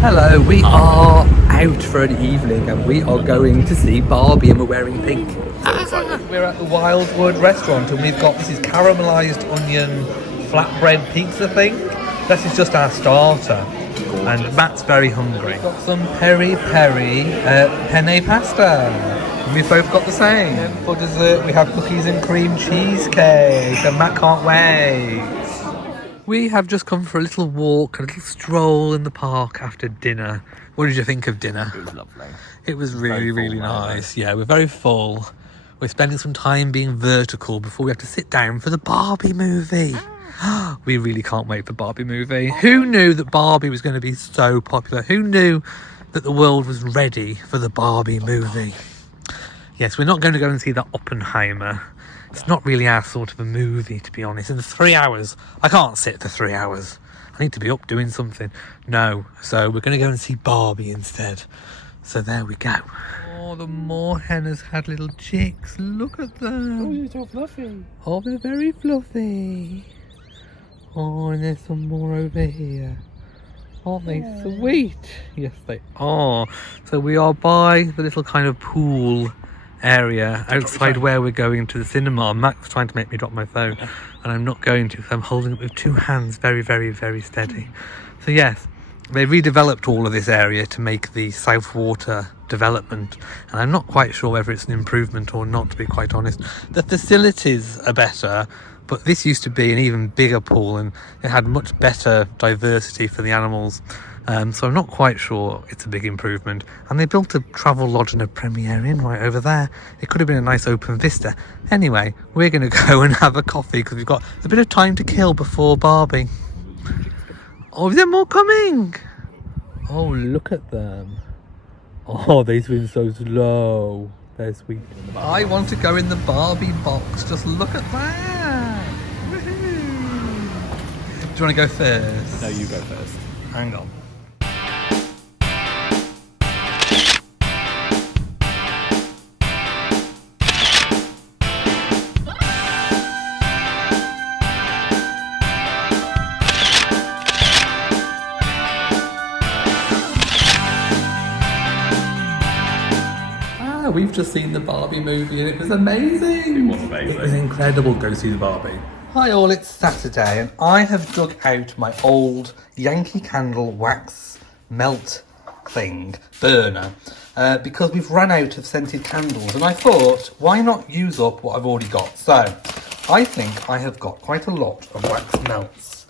Hello, we are out for an evening and we are going to see Barbie and we're wearing pink. We're at the Wildwood restaurant and we've got, this is caramelised onion flatbread pizza thing. This is just our starter. And Matt's very hungry. We've got some peri peri penne pasta. And we've both got the same. And for dessert we have cookies and cream cheesecake and Matt can't wait. We have just come for a little walk, a little stroll in the park after dinner. What did you think of dinner? It was lovely. It was really nice. Yeah, we're very full. We're spending some time being vertical before we have to sit down for the Barbie movie. We really can't wait for Barbie movie. Who knew that Barbie was going to be so popular? Who knew that the world was ready for the Barbie movie? Yes, we're not going to go and see the Oppenheimer. It's not really our sort of a movie, to be honest. In the 3 hours, I can't sit for 3 hours. I need to be up doing something. No, so we're going to go and see Barbie instead. So there we go. Oh, the moorhen has had little chicks. Look at them. Oh, you're so fluffy. Oh, they're very fluffy. Oh, and there's some more over here. Aren't they sweet? Yes, they are. So we are by the little kind of pool area outside where we're going to the cinema. Matt's trying to make me drop my phone and I'm not going to, so I'm holding it with two hands very steady. So yes, they redeveloped all of this area to make the Southwater development and I'm not quite sure whether it's an improvement or not, to be quite honest. The facilities are better, but this used to be an even bigger pool and it had much better diversity for the animals. So I'm not quite sure it's a big improvement. And they built a travel lodge and a Premier Inn right over there. It could have been a nice open vista. Anyway, we're going to go and have a coffee because we've got a bit of time to kill before Barbie. Oh, is there more coming? Oh, look at them. Oh, they swim so slow. They're sweet. I want to go in the Barbie box. Just look at that. Woohoo. Do you want to go first? No, you go first. Hang on. We've just seen the Barbie movie and it was amazing. It was amazing. It was incredible. Go see the Barbie. Hi all, it's Saturday and I have dug out my old Yankee Candle wax melt thing, burner, because we've run out of scented candles and I thought, why not use up what I've already got? So I think I have got quite a lot of wax melts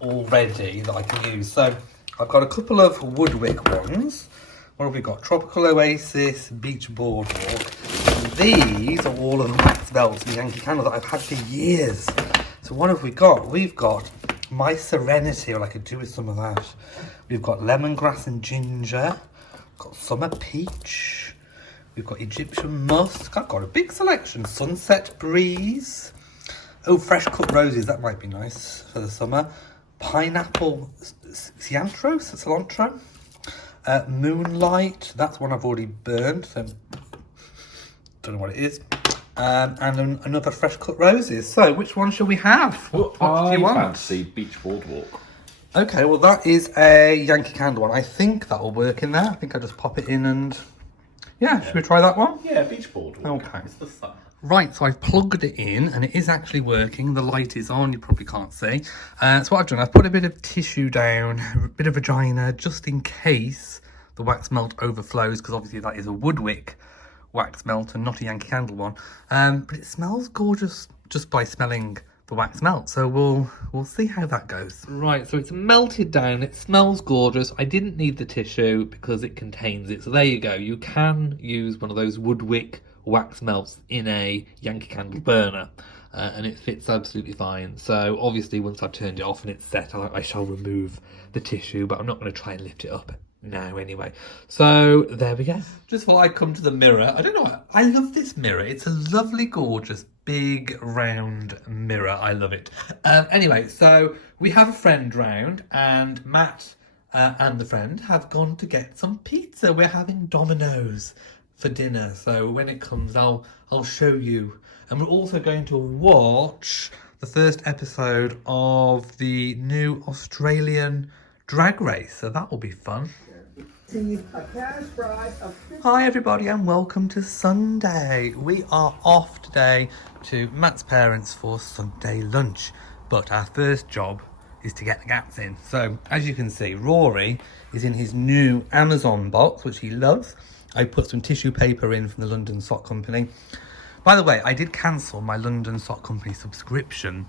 already that I can use. So I've got a couple of Woodwick ones. What have we got? Tropical Oasis, Beach Boardwalk. And these are all of the wax melts and Yankee Candle that I've had for years. So what have we got? We've got My Serenity, or I could do with some of that. We've got Lemongrass and Ginger. We've got Summer Peach. We've got Egyptian Musk. I've got a big selection. Sunset Breeze. Oh, Fresh Cut Roses. That might be nice for the summer. Pineapple cilantro. Moonlight, that's one I've already burned, so don't know what it is. And another Fresh Cut Roses. So, which one shall we have? What do you want? I fancy Beach Boardwalk. Okay, well that is a Yankee Candle one. I think that will work in there. I think I'll just pop it in and... Yeah, should we try that one? Yeah, Beach Boardwalk. Okay. It's the sun. Right, so I've plugged it in and it is actually working. The light is on, you probably can't see. So what I've done, I've put a bit of tissue down, a bit of vagina, just in case the wax melt overflows, because obviously that is a Woodwick wax melt and not a Yankee Candle one. But it smells gorgeous just by smelling the wax melt. So we'll see how that goes. Right, so it's melted down, it smells gorgeous. I didn't need the tissue because it contains it. So there you go. You can use one of those Woodwick wax melts in a Yankee Candle burner and it fits absolutely fine. So obviously once I've turned it off and it's set, I shall remove the tissue, but I'm not going to try and lift it up now anyway. So there we go. Just while I come to the mirror, I don't know, I love this mirror. It's a lovely, gorgeous, big, round mirror. I love it. Anyway, so we have a friend round and Matt and the friend have gone to get some pizza. We're having Domino's for dinner, so when it comes I'll show you. And we're also going to watch the first episode of the new Australian drag race, so that will be fun. Hi everybody and welcome to Sunday. We are off today to Matt's parents for Sunday lunch, but our first job is to get the gats in. So as you can see, Rory is in his new Amazon box, which he loves. I put some tissue paper in from the London Sock Company. By the way, I did cancel my London Sock Company subscription,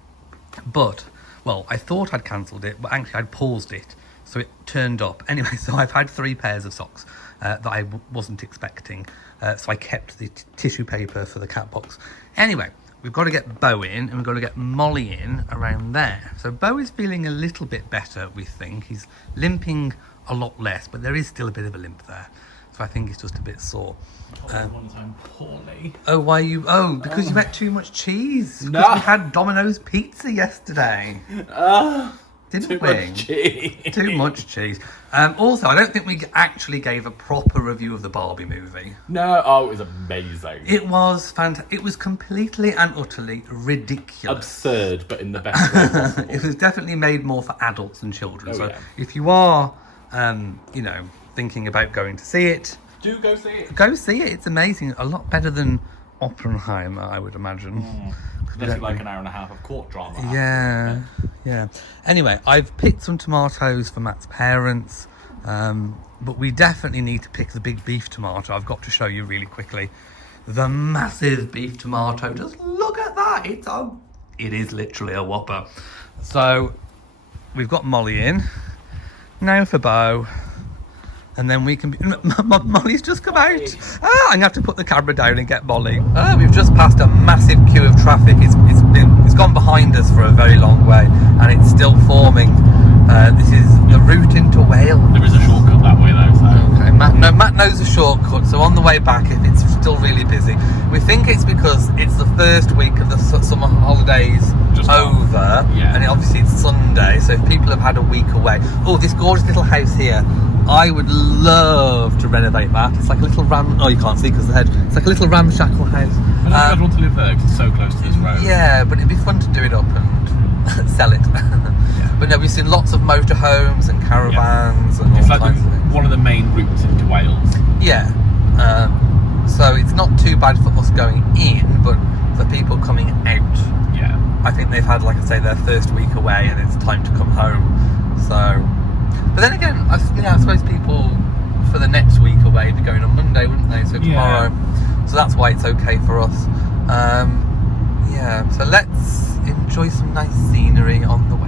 but, well, I thought I'd cancelled it, but actually I'd paused it, so it turned up. Anyway, so I've had 3 pairs of socks that I wasn't expecting, so I kept the tissue paper for the cat box. Anyway, we've got to get Bo in, and we've got to get Molly in around there. So Bo is feeling a little bit better, we think. He's limping a lot less, but there is still a bit of a limp there. So I think he's just a bit sore. One time poorly. Oh, why you? Oh, because you've had too much cheese. No. Because we had Domino's pizza yesterday. Didn't Too we? much cheese. Too much cheese. Also, I don't think we actually gave a proper review of the Barbie movie. No, oh, it was amazing. It was fantastic. It was completely and utterly ridiculous. Absurd, but in the best way possible. It was definitely made more for adults than children. Oh, so yeah. if you are, you know, thinking about going to see it, Do go see it. go see it. It's amazing. A lot better than Oppenheimer, I would imagine. Definitely like an hour and a half of court drama. Yeah. Anyway, I've picked some tomatoes for Matt's parents, but we definitely need to pick the big beef tomato. I've got to show you really quickly. The massive beef tomato. Just look at that. It is literally a whopper. So we've got Molly in. Now for Bo. And then we can Molly's just come out. I'm gonna have to put the camera down and get Molly. We've just passed a massive queue of traffic. It's gone behind us for a very long way, and it's still forming. This is the route into Wales. There is a shortcut that way though, so. Okay, Matt knows a shortcut, so on the way back, if it's still really busy, we think it's because it's the first week of the summer holidays Just over, yeah. And obviously it's Sunday, so if people have had a week away. Oh, this gorgeous little house here. I would love to renovate that. It's like a little oh, you can't see because the hedge. It's like a little ramshackle house. I don't think I'd want to live there because it's so close to this road. Yeah, but it'd be fun to do it up and sell it. But no, we've seen lots of motorhomes and caravans and all It's like kinds of things. one of the main routes into Wales. Yeah. So it's not too bad for us going in, but for people coming out, Yeah. I think they've had, like I say, their first week away and it's time to come home. So, but then again, I suppose people for the next week away would be going on Monday, wouldn't they? So tomorrow. Yeah. So that's why it's okay for us. Yeah, so let's enjoy some nice scenery on the way.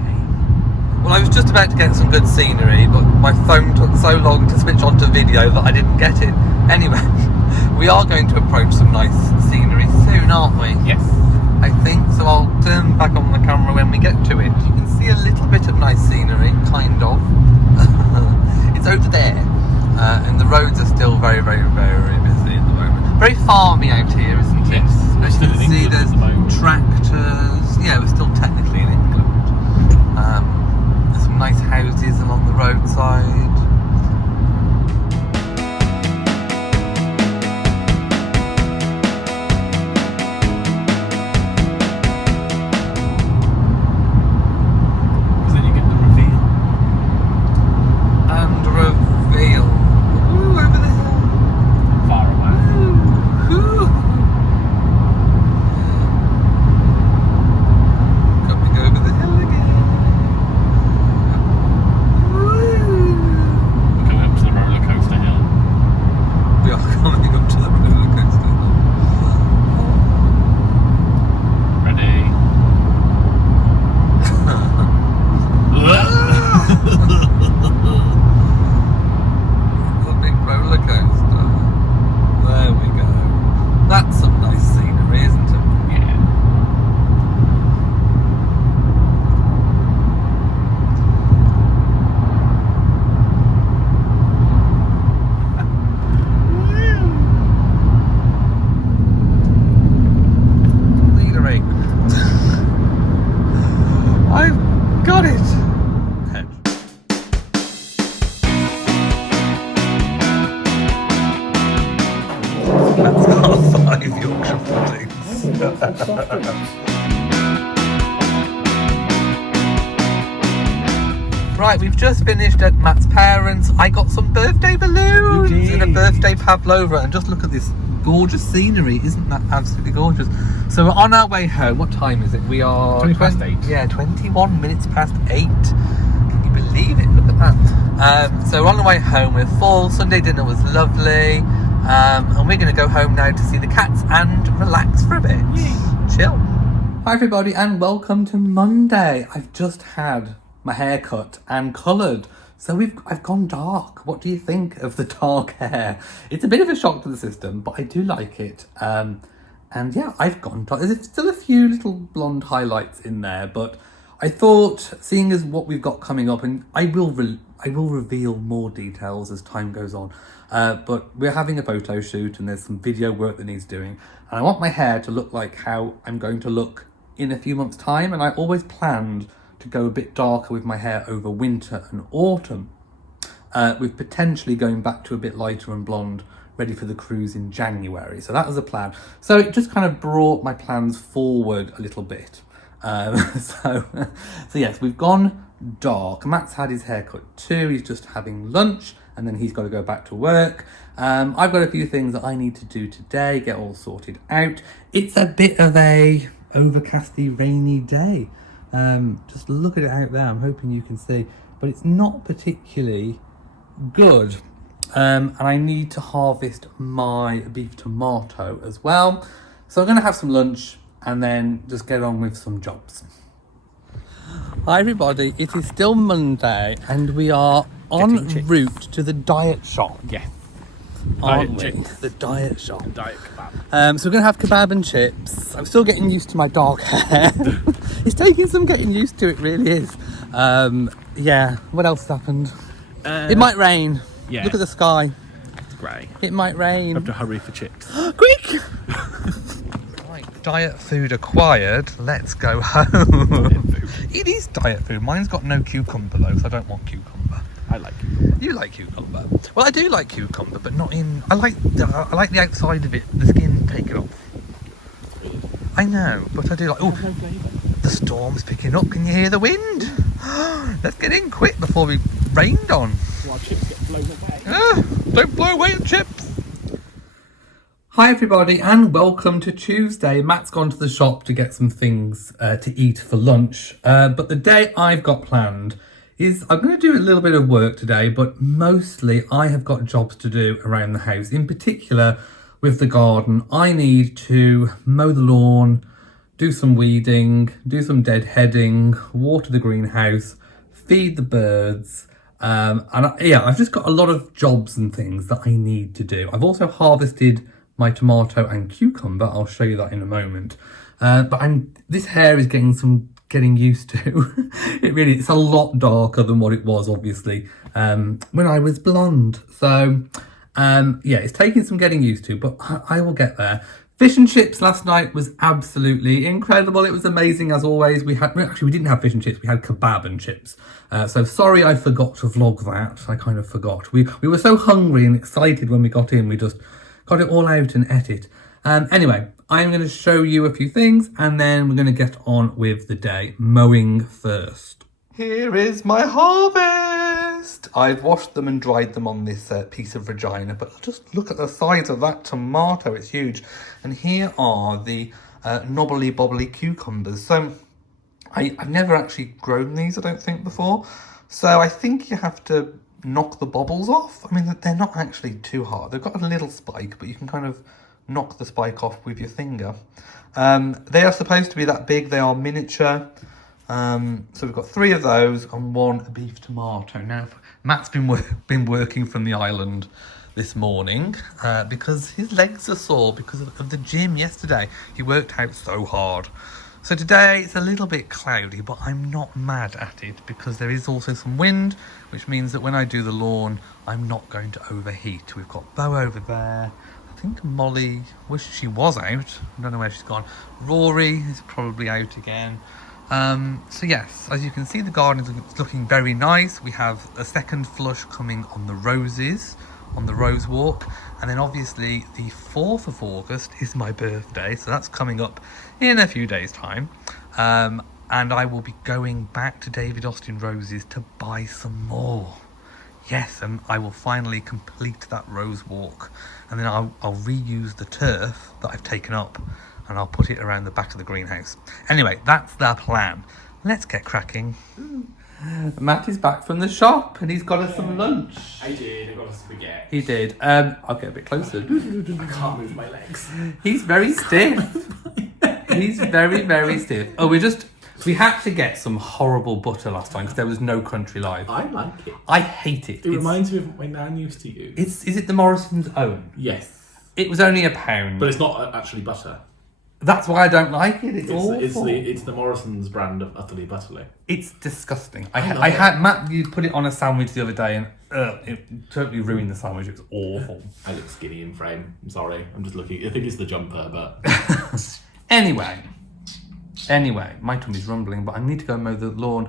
Well, I was just about to get some good scenery, but my phone took so long to switch onto video that I didn't get it. Anyway, we are going to approach some nice scenery soon, aren't we? Yes. I think, so I'll turn back on the camera when we get to it. You can see a little bit of nice scenery, kind of. It's over there, and the roads are still very, very, very busy at the moment. Very farmy out here, isn't it? Yes. As you can see, there's tractors. Yeah, we're still technically in England. There's some nice houses along the roadside. Right, we've just finished at Matt's parents'. I got some birthday balloons and a birthday pavlova, and just look at this gorgeous scenery. Isn't that absolutely gorgeous? So we're on our way home. What time is it? We are 20 past 8. Yeah, 21 minutes past 8. Can you believe it? Look at that. So we're on the way home. We're full. Sunday dinner was lovely. And we're going to go home now to see the cats and relax for a bit. Chill. Hi everybody, and welcome to Monday. I've just had my hair cut and coloured, so I've gone dark. What do you think of the dark hair? It's a bit of a shock to the system, but I do like it. And yeah, I've gone dark. There's still a few little blonde highlights in there, but I thought, seeing as what we've got coming up, and I will reveal more details as time goes on, but we're having a photo shoot and there's some video work that needs doing, and I want my hair to look like how I'm going to look in a few months' time, and I always planned to go a bit darker with my hair over winter and autumn, with potentially going back to a bit lighter and blonde, ready for the cruise in January. So that was the plan. So it just kind of brought my plans forward a little bit. So yes, we've gone dark. Matt's had his hair cut too. He's just having lunch and then he's got to go back to work. I've got a few things that I need to do today, get all sorted out. It's a bit of a overcasty, rainy day. Just look at it out there. I'm hoping you can see, but it's not particularly good. And I need to harvest my beef tomato as well. So I'm going to have some lunch and then just get on with some jobs. Hi everybody, it is still Monday and we are en route to the diet shop. Yeah. Aren't we? The diet shop. Diet kebab. So we're going to have kebab and chips. I'm still getting used to my dark hair. It's taking some getting used to, it really is. Yeah, what else has happened? It might rain. Yeah. Look at the sky. It's grey. It might rain. I have to hurry for chips. Quick! Right, diet food acquired. Let's go home. It is diet food. Mine's got no cucumber though, so I don't want cucumber. I like cucumber. You like cucumber? Well, I do like cucumber, but not in. I like the outside of it, the skin taken off. I know, but I do like. Oh, the storm's picking up. Can you hear the wind? Let's get in quick before we rained on. While chips get blown away. Don't blow away the chips. Hi everybody, and welcome to Tuesday. Matt's gone to the shop to get some things to eat for lunch, but the day I've got planned is I'm going to do a little bit of work today, but mostly I have got jobs to do around the house. In particular, with the garden, I need to mow the lawn, do some weeding, do some deadheading, water the greenhouse, feed the birds, I've just got a lot of jobs and things that I need to do. I've also harvested my tomato and cucumber. I'll show you that in a moment. But this hair is getting used to. It's a lot darker than what it was, obviously, when I was blonde. So it's taking some getting used to, but I will get there. Fish and chips last night was absolutely incredible. It was amazing as always. We didn't have fish and chips. We had kebab and chips. So sorry I forgot to vlog that. I kind of forgot. We were so hungry and excited when we got in. We just got it all out and ate it. Anyway, I'm going to show you a few things and then we're going to get on with the day. Mowing first. Here is my harvest. I've washed them and dried them on this piece of vagina, but just look at the size of that tomato. It's huge. And here are the knobbly bobbly cucumbers. So I've never actually grown these, I don't think, before. So I think you have to knock the bobbles off. I mean, they're not actually too hard. They've got a little spike, but you can kind of knock the spike off with your finger. They are supposed to be that big. They are miniature. So we've got 3 of those and 1 beef tomato. Now, Matt's been working from the island this morning because his legs are sore because of the gym yesterday. He worked out so hard. So today it's a little bit cloudy, but I'm not mad at it because there is also some wind, which means that when I do the lawn, I'm not going to overheat. We've got Bo over there. I think Molly, she was out. I don't know where she's gone. Rory is probably out again. So yes, as you can see, the garden is looking very nice. We have a second flush coming on the roses, on the rose walk, and then obviously the 4th of August is my birthday, so that's coming up in a few days time. and I will be going back to David Austin Roses to buy some more. Yes, and I will finally complete that rose walk, and then I'll reuse the turf that I've taken up, and I'll put it around the back of the greenhouse. Anyway, that's the plan. Let's get cracking. Matt is back from the shop, and he's got us some lunch. I did. I got a spaghetti. He did. I'll get a bit closer. I can't move my legs. He's very stiff. He's very, very stiff. Oh, we had to get some horrible butter last time because there was no Country Life. I like it. I hate it. It reminds me of what my nan used to use. Is it the Morrison's own? Yes. It was only £1. But it's not actually butter. That's why I don't like it. It's awful. It's the Morrison's brand of Utterly Butterly. It's disgusting. I had Matt. You put it on a sandwich the other day, and it totally ruined the sandwich. It was awful. I look skinny in frame. I'm sorry. I'm just looking. I think it's the jumper, but Anyway, my tummy's rumbling, but I need to go mow the lawn.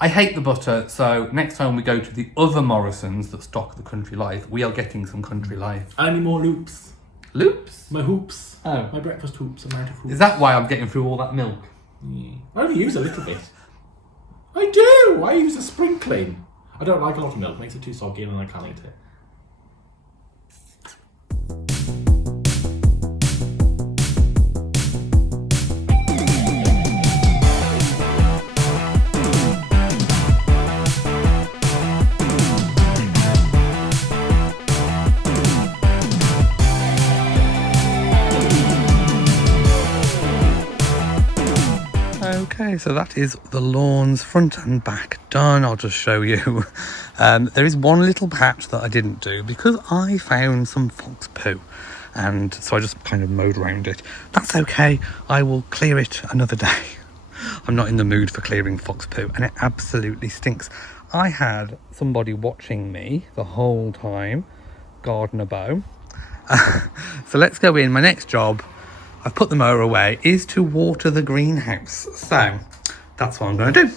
I hate the butter, so next time we go to the other Morrisons that stock the Country Life, we are getting some Country Life. I need more loops. Loops? My hoops. Oh. My breakfast hoops. Amount of hoops. Is that why I'm getting through all that milk? Yeah. I only use a little bit. I do. I use a sprinkling. I don't like a lot of milk. It makes it too soggy and I can't eat it. Okay, so that is the lawns front and back done. I'll just show you. There is one little patch that I didn't do because I found some fox poo, and so I just kind of mowed around it. That's okay, I will clear it another day. I'm not in the mood for clearing fox poo, and it absolutely stinks. I had somebody watching me the whole time, gardener Beau. So let's go in. My next job, I've put the mower away, is to water the greenhouse. So that's what I'm going to do.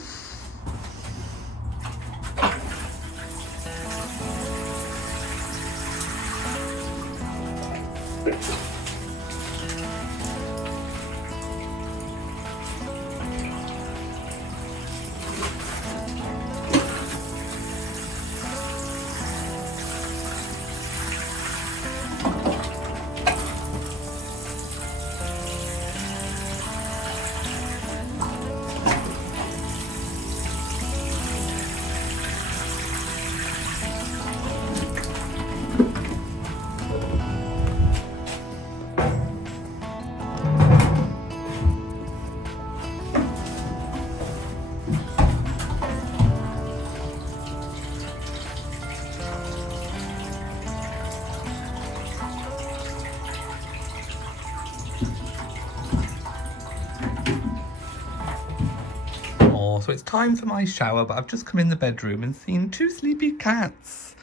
So it's time for my shower, but I've just come in the bedroom and seen two sleepy cats.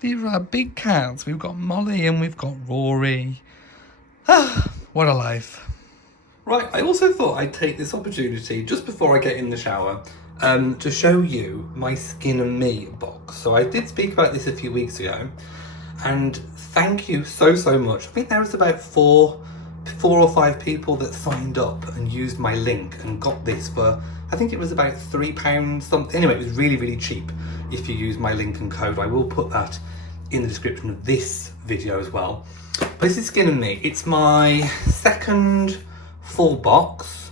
These are big cats. We've got Molly and we've got Rory. Ah, what a life. Right, I also thought I'd take this opportunity just before I get in the shower to show you my Skin and Me box. So I did speak about this a few weeks ago, and thank you so much. I think there was about four or five people that signed up and used my link and got this for, I think it was about £3 something. Anyway, it was really cheap if you use my link and code. I will put that in the description of this video as well. But this is Skin and Me. It's my second full box,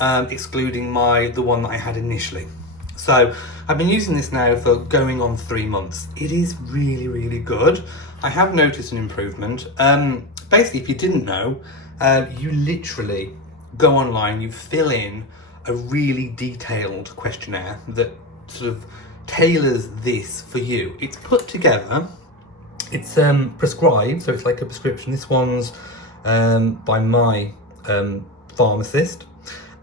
excluding the one that I had initially. So I've been using this now for going on 3 months. It is really good. I have noticed an improvement. Basically, if you didn't know, you literally go online, you fill in a really detailed questionnaire that sort of tailors this for you. It's put together, it's prescribed, so it's like a prescription. This one's by my pharmacist,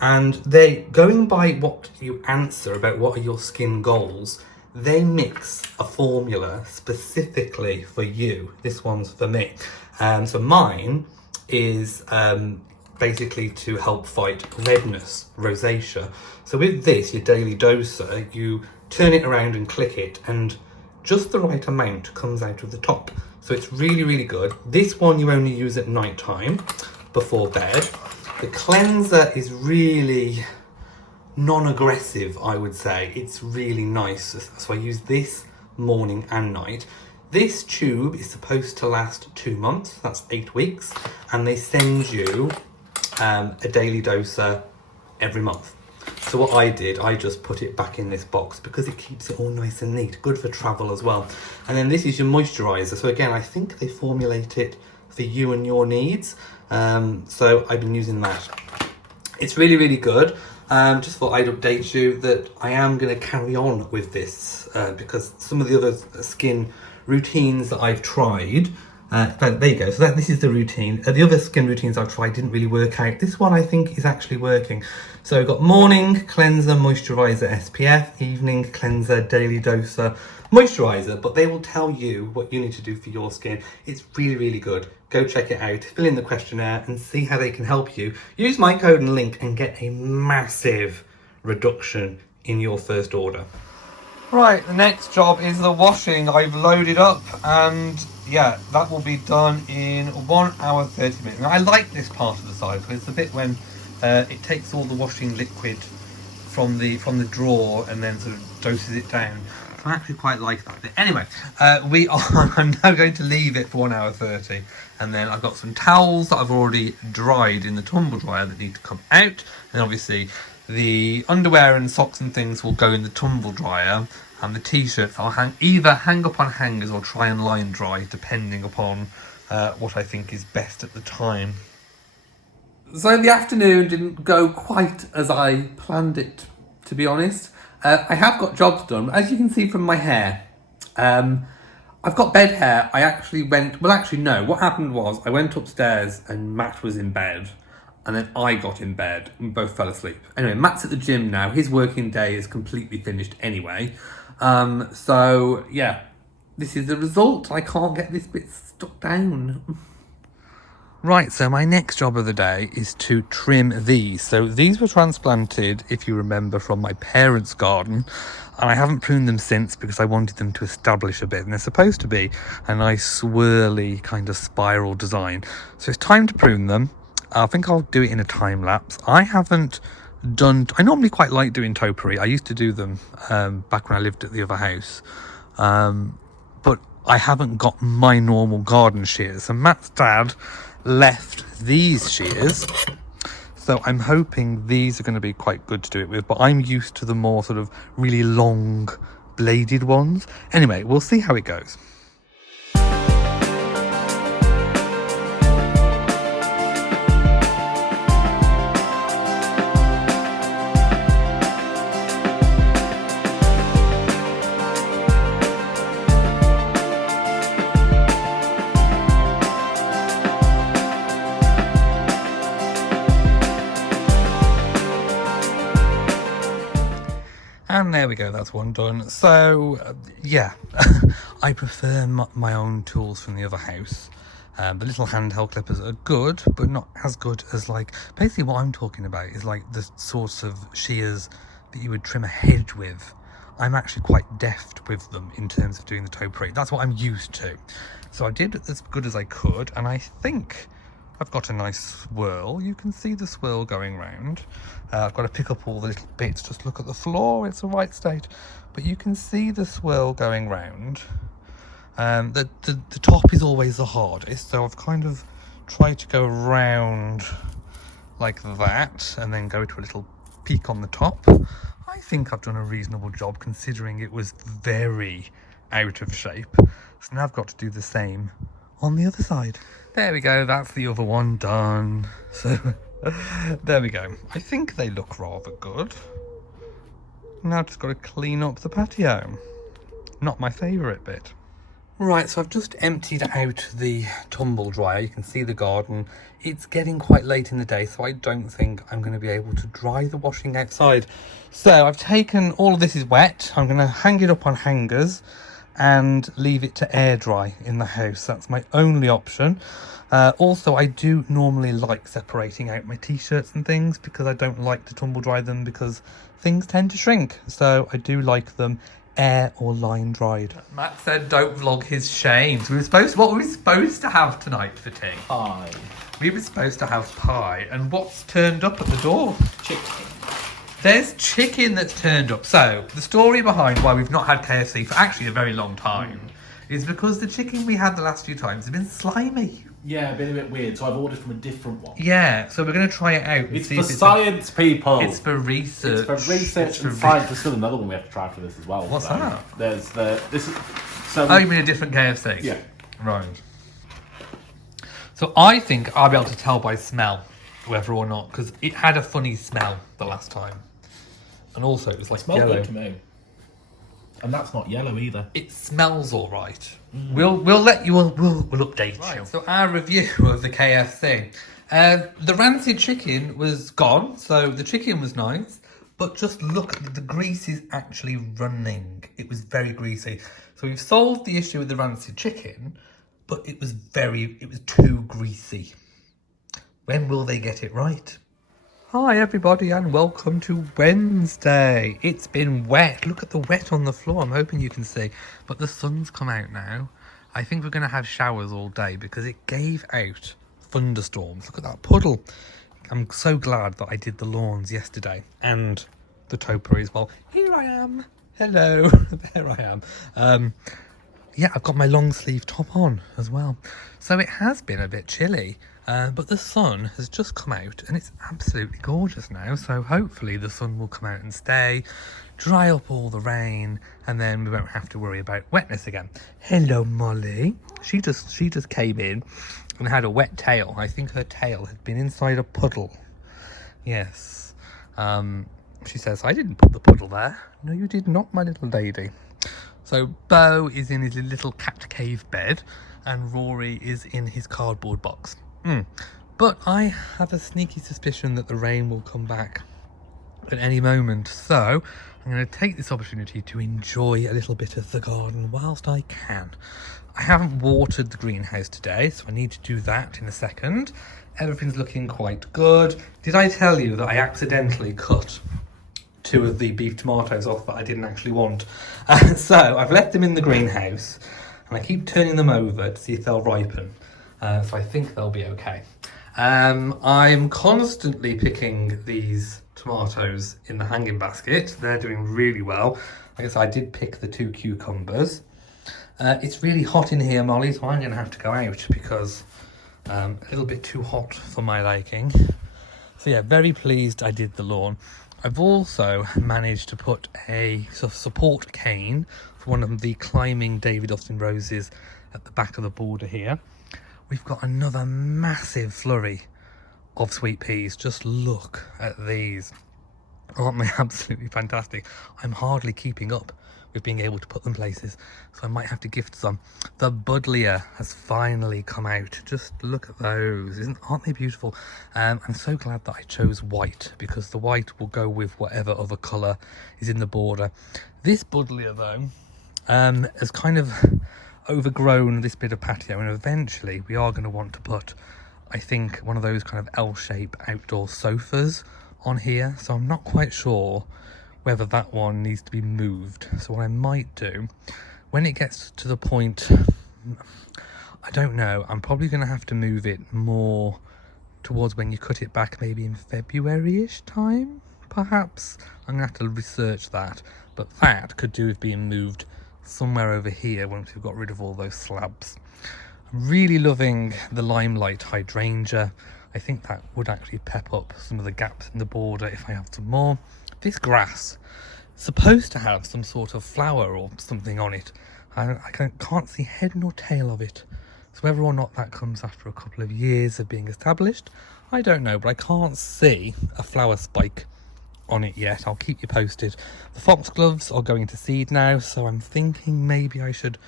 and they, going by what you answer about what are your skin goals, they mix a formula specifically for you. This one's for me. So mine is basically to help fight redness, rosacea. So with this, your daily doser, you turn it around and click it, and just the right amount comes out of the top. So it's really good. This one you only use at night time before bed. The cleanser is really non-aggressive, I would say. It's really nice. So I use this morning and night. This tube is supposed to last 2 months. That's 8 weeks. And they send you a daily doser every month. So what I did, I just put it back in this box because it keeps it all nice and neat. Good for travel as well. And then this is your moisturiser. So again, I think they formulate it for you and your needs. So I've been using that. It's really, really good. Just thought I'd update you that I am going to carry on with this because some of the other skin routines that I've tried, but there you go. So this is the routine. The other skin routines I've tried didn't really work out. This one I think is actually working. So I've got morning cleanser, moisturiser, SPF, evening cleanser, daily doser, moisturiser, but they will tell you what you need to do for your skin. It's really, really good. Go check it out, fill in the questionnaire and see how they can help you. Use my code and link and get a massive reduction in your first order. Right, the next job is the washing. I've loaded up and yeah, that will be done in 1 hour 30 minutes. Now I like this part of the cycle. It's the bit when it takes all the washing liquid from the drawer and then sort of doses it down. So I actually quite like that bit. Anyway, I'm now going to leave it for 1 hour 30, and then I've got some towels that I've already dried in the tumble dryer that need to come out, and obviously the underwear and socks and things will go in the tumble dryer, and the t-shirts I'll either hang up on hangers or try and line dry, depending upon what I think is best at the time. So the afternoon didn't go quite as I planned it, to be honest. I have got jobs done, as you can see from my hair. I've got bed hair. I actually no, what happened was I went upstairs and Matt was in bed, and then I got in bed and we both fell asleep. Anyway, Matt's at the gym now. His working day is completely finished anyway. So yeah, this is the result. I can't get this bit stuck down. Right, so my next job of the day is to trim these. So these were transplanted, if you remember, from my parents' garden, and I haven't pruned them since because I wanted them to establish a bit, and they're supposed to be a nice swirly kind of spiral design. So it's time to prune them. I think I'll do it in a time lapse. I normally quite like doing topiary. I used to do them back when I lived at the other house, but I haven't got my normal garden shears. So Matt's dad left these shears, so I'm hoping these are going to be quite good to do it with, but I'm used to the more sort of really long bladed ones. Anyway, we'll see how it goes. And there we go, that's one done. So, yeah, I prefer my own tools from the other house. The little handheld clippers are good, but not as good as, like, basically what I'm talking about is like the sorts of shears that you would trim a hedge with. I'm actually quite deft with them in terms of doing the topiary. That's what I'm used to. So I did as good as I could, and I think I've got a nice swirl. You can see the swirl going round. I've got to pick up all the little bits. Just look at the floor, it's the right state. But you can see the swirl going round. The top is always the hardest, so I've kind of tried to go around like that and then go to a little peak on the top. I think I've done a reasonable job considering it was very out of shape. So now I've got to do the same on the other side. There we go, that's the other one done. So there we go. I think they look rather good. Now I've just got to clean up the patio. Not my favourite bit. Right, so I've just emptied out the tumble dryer. You can see the garden. It's getting quite late in the day, so I don't think I'm going to be able to dry the washing outside. So I've taken, all of this is wet. I'm going to hang it up on hangers and leave it to air dry in the house. That's my only option. Also, I do normally like separating out my t-shirts and things because I don't like to tumble dry them because things tend to shrink. So I do like them air or line dried. Matt said don't vlog his shames. What were we supposed to have tonight for tea? Pie. We were supposed to have pie, and what's turned up at the door? Chicken. There's chicken that's turned up. So, the story behind why we've not had KFC for actually a very long time is because the chicken we had the last few times has been slimy. Yeah, been a bit weird, so I've ordered from a different one. Yeah, so we're going to try it out. And It's see for if science, people. It's for research. It's for research and science. There's still another one we have to try for this as well. What's that? There's this is Oh, you mean a different KFC? Yeah. Right. So I think I'll be able to tell by smell whether or not, because it had a funny smell the last time. And also it was like smells yellow. good to me. And that's not yellow either. It smells all right. We'll let you. We'll update you. So our review of the KFC. The rancid chicken was gone, so the chicken was nice. But just look, the grease is actually running. It was very greasy. So we've solved the issue with the rancid chicken, but it was too greasy. When will they get it right? Hi everybody and welcome to Wednesday. It's been wet. Look at the wet on the floor. I'm hoping you can see. But the sun's come out now. I think we're going to have showers all day because it gave out thunderstorms. Look at that puddle. I'm so glad that I did the lawns yesterday and the topiary as well. Here I am. Hello. There I am. Yeah, I've got my long sleeve top on as well. So it has been a bit chilly. But the sun has just come out and it's absolutely gorgeous now. So hopefully the sun will come out and stay, dry up all the rain, and then we won't have to worry about wetness again. Hello, Molly. She just came in and had a wet tail. I think her tail had been inside a puddle. Yes. She says, I didn't put the puddle there. No, you did not, my little lady. So Bo is in his little cat cave bed and Rory is in his cardboard box. But I have a sneaky suspicion that the rain will come back at any moment. So I'm going to take this opportunity to enjoy a little bit of the garden whilst I can. I haven't watered the greenhouse today, so I need to do that in a second. Everything's looking quite good. Did I tell you that I accidentally cut 2 of the beef tomatoes off that I didn't actually want? So I've left them in the greenhouse and I keep turning them over to see if they'll ripen. So I think they'll be okay. I'm constantly picking these tomatoes in the hanging basket. They're doing really well. I guess I did pick the 2 cucumbers. It's really hot in here, Molly, so I'm going to have to go out because a little bit too hot for my liking. So yeah, very pleased I did the lawn. I've also managed to put a sort of support cane for one of the climbing David Austin roses at the back of the border here. We've got another massive flurry of sweet peas. Just look at these. Aren't they absolutely fantastic? I'm hardly keeping up with being able to put them places, so I might have to gift some. The buddleia has finally come out. Just look at those. Aren't they beautiful? I'm so glad that I chose white because the white will go with whatever other colour is in the border. This buddleia, though, has kind of overgrown this bit of patio, and eventually we are going to want to put, I think, one of those kind of L-shape outdoor sofas on here. So I'm not quite sure whether that one needs to be moved. So what I might do, when it gets to the point, I don't know, I'm probably going to have to move it more towards when you cut it back, maybe in February-ish time, perhaps. I'm going to have to research that, but that could do with being moved somewhere over here once we've got rid of all those slabs. I'm really loving the limelight hydrangea. I think that would actually pep up some of the gaps in the border if I have some more. This grass is supposed to have some sort of flower or something on it. I can't see head nor tail of it. So whether or not that comes after a couple of years of being established, I don't know, but I can't see a flower spike on it yet. I'll keep you posted. The foxgloves are going to seed now, so I'm thinking maybe I should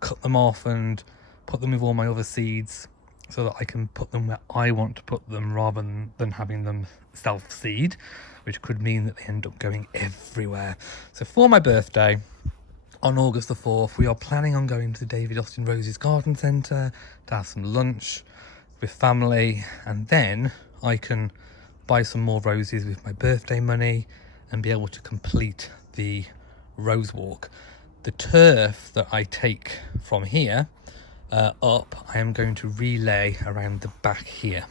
cut them off and put them with all my other seeds so that I can put them where I want to put them rather than having them self-seed, which could mean that they end up going everywhere. So for my birthday on August the 4th, we are planning on going to the David Austin Roses Garden Centre to have some lunch with family, and then I can buy some more roses with my birthday money and be able to complete the rose walk. The turf that I take from here up, I am going to relay around the back here.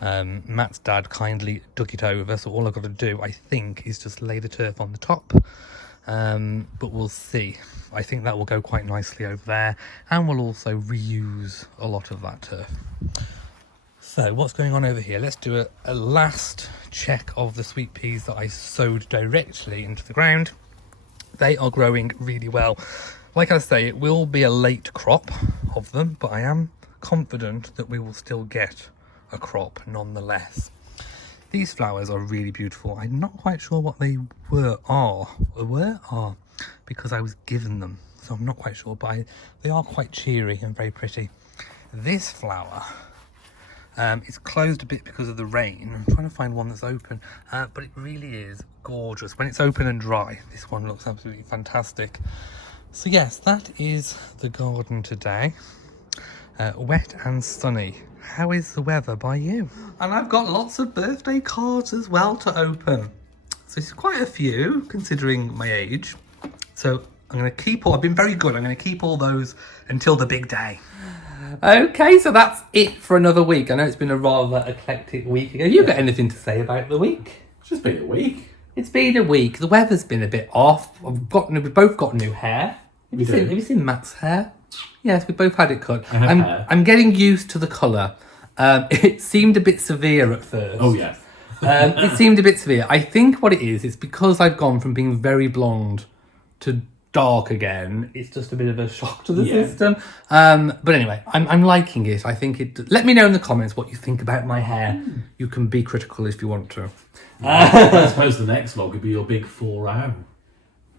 Matt's dad kindly dug it over, so all I've got to do, I think, is just lay the turf on the top. But we'll see. I think that will go quite nicely over there, and we'll also reuse a lot of that turf. So what's going on over here? Let's do a last check of the sweet peas that I sowed directly into the ground. They are growing really well. Like I say, it will be a late crop of them, but I am confident that we will still get a crop nonetheless. These flowers are really beautiful. I'm not quite sure what they are, because I was given them, so I'm not quite sure, but they are quite cheery and very pretty. This flower it's closed a bit because of the rain. I'm trying to find one that's open, but it really is gorgeous. When it's open and dry, this one looks absolutely fantastic. So yes, that is the garden today. Wet and sunny. How is the weather by you? And I've got lots of birthday cards as well to open. So it's quite a few, considering my age. So I'm going to keep all, I've been very good, I'm going to keep all those until the big day. Okay, so that's it for another week. I know it's been a rather eclectic week. Have you got anything to say about the week? It's just been a week. It's been a week. The weather's been a bit off. We've both got new hair. Have you seen Matt's hair? Yes, we both had it cut. I'm getting used to the colour. It seemed a bit severe at first. Oh, yes. It seemed a bit severe. I think what it is because I've gone from being very blonde to dark again. It's just a bit of a shock to the system. But anyway, I'm liking it. I think it. Let me know in the comments what you think about my hair. You can be critical if you want to. I suppose the next vlog would be your big 4-0.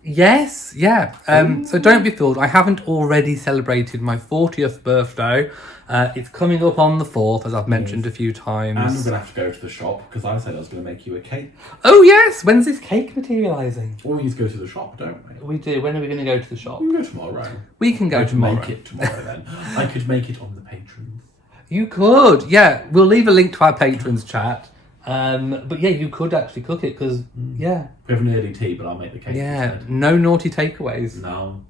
Yes, yeah. So don't be fooled. I haven't already celebrated my 40th birthday. It's coming up on the 4th, as I've mentioned a few times. And we're going to have to go to the shop, because I said I was going to make you a cake. Oh, yes. When's this cake materialising? Or we need to go to the shop, don't we? We do. When are we going to go to the shop? We can go tomorrow. We can go tomorrow. Make it tomorrow, then. I could make it on the patrons. You could, yeah. We'll leave a link to our patrons chat. But yeah, you could actually cook it, because, yeah. We have an early tea, but I'll make the cake instead. No naughty takeaways. No.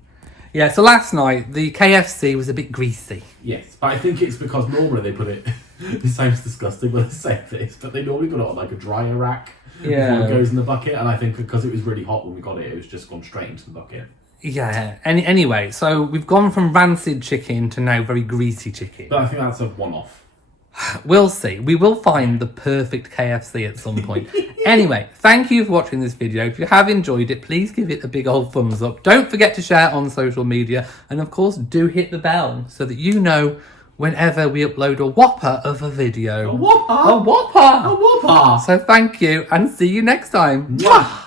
Yeah, so last night, the KFC was a bit greasy. Yes, but I think it's because normally they put it... It sounds disgusting when I say this, but they normally put it on like a dryer rack before it goes in the bucket, and I think because it was really hot when we got it, it was just gone straight into the bucket. Yeah, anyway, so we've gone from rancid chicken to now very greasy chicken. But I think that's a one-off. We'll see. We will find the perfect KFC at some point. Anyway, thank you for watching this video. If you have enjoyed it, please give it a big old thumbs up. Don't forget to share it on social media. And of course, do hit the bell so that you know whenever we upload a whopper of a video. A whopper? A whopper! A whopper! So thank you and see you next time. Mwah!